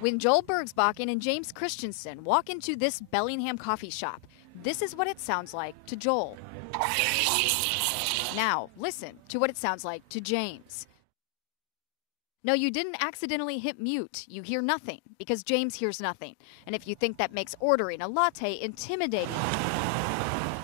When Joel Bergsbakken and James Christensen walk into this Bellingham coffee shop, this is what it sounds like to Joel. Now, listen to what it sounds like to James. No, you didn't accidentally hit mute. You hear nothing because James hears nothing. And if you think that makes ordering a latte intimidating,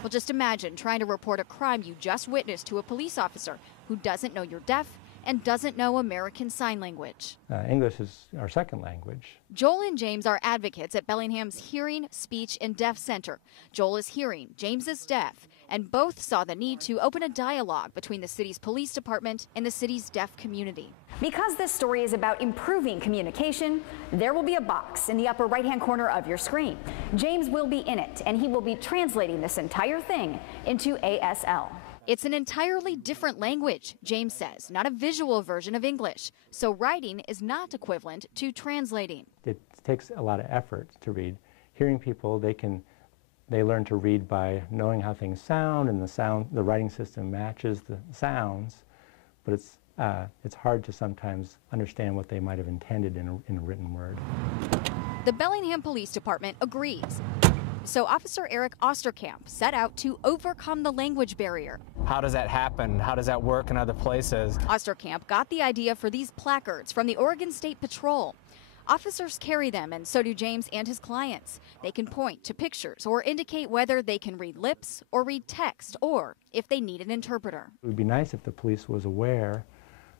well, just imagine trying to report a crime you just witnessed to a police officer who doesn't know you're deaf and doesn't know American Sign Language. English is our second language. Joel and James are advocates at Bellingham's Hearing, Speech, and Deaf Center. Joel is hearing, James is deaf, and both saw the need to open a dialogue between the city's police department and the city's deaf community. Because this story is about improving communication, there will be a box in the upper right-hand corner of your screen. James will be in it, and he will be translating this entire thing into ASL. It's an entirely different language, James says, not a visual version of English. So writing is not equivalent to translating. It takes a lot of effort to read. Hearing people, they learn to read by knowing how things sound, and the writing system matches the sounds, but it's hard to sometimes understand what they might have intended in a written word. The Bellingham Police Department agrees. So Officer Eric Osterkamp set out to overcome the language barrier. How does that happen? How does that work in other places? Osterkamp got the idea for these placards from the Oregon State Patrol. Officers carry them, and so do James and his clients. They can point to pictures or indicate whether they can read lips or read text, or if they need an interpreter. It would be nice if the police was aware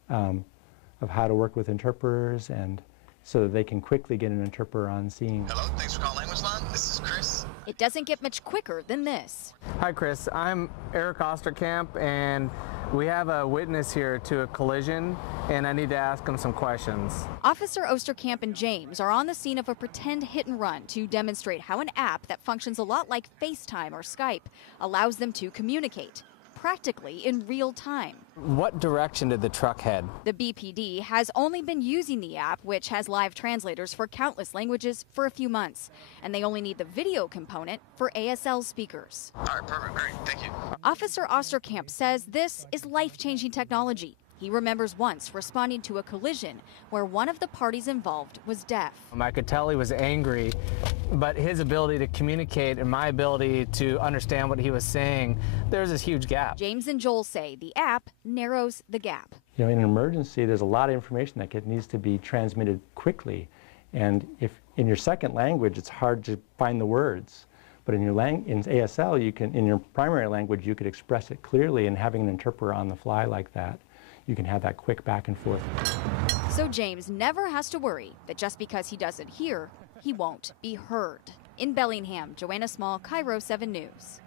of how to work with interpreters, and so that they can quickly get an interpreter on scene. Hello, thanks for calling Language Line. This is Chris. It doesn't get much quicker than this. Hi, Chris. I'm Eric Osterkamp, and we have a witness here to a collision, and I need to ask him some questions. Officer Osterkamp and James are on the scene of a pretend hit and run to demonstrate how an app that functions a lot like FaceTime or Skype allows them to communicate, practically in real time. What direction did the truck head? The BPD has only been using the app, which has live translators for countless languages, for a few months, and they only need the video component for ASL speakers. All right, perfect, great, thank you. Officer Osterkamp says this is life-changing technology. He remembers once responding to a collision where one of the parties involved was deaf. I could tell he was angry, but his ability to communicate and my ability to understand what he was saying, there's this huge gap. James and Joel say the app narrows the gap. You know, in an emergency, there's a lot of information that needs to be transmitted quickly. And if in your second language, it's hard to find the words. But in ASL, you can, in your primary language, you could express it clearly, and having an interpreter on the fly like that, you can have that quick back and forth. So James never has to worry that just because he doesn't hear, he won't be heard. In Bellingham, Joanna Small, Cairo 7 News.